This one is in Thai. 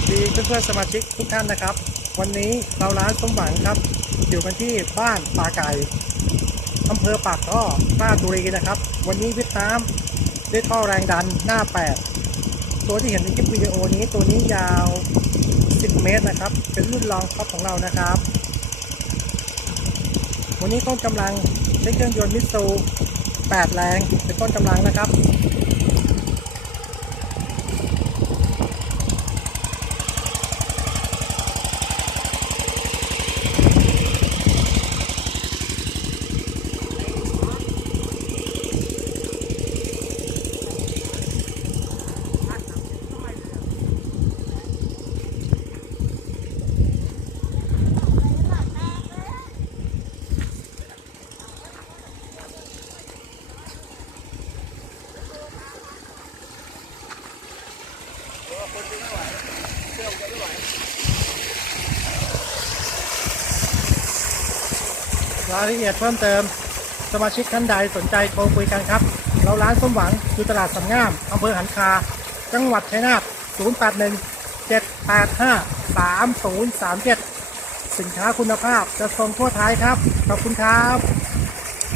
วัสดีเพื่อนๆสมาชิกทุกท่านนะครับ วันนี้เราร้านสมหวังครับ อยู่กันที่บ้านป่าไก่อำเภอปากท่อราชบุรีนะครับ วันนี้วิทย์น้ำด้วยท่อแรงดันหน้า8ตัวที่เห็นในคลิปวิดีโอนี้ตัวนี้ยาว 10 เมตรนะครับ เป็นรุ่นรองท็อปของเรานะครับ วันนี้ต้นกำลังใช้เครื่องยนต์มิตซู8แรงเป็นต้นกำลังนะครับ รายละเอียดเพิ่มเติม สมาชิกท่านใดสนใจโทรคุยกันครับ เราร้านสมหวังอยู่ตลาดสำงามอำเภอหันคา จังหวัดชัยนาท081 785 3037 สินค้าคุณภาพจะส่งทั่วไทยครับ ขอบคุณครับ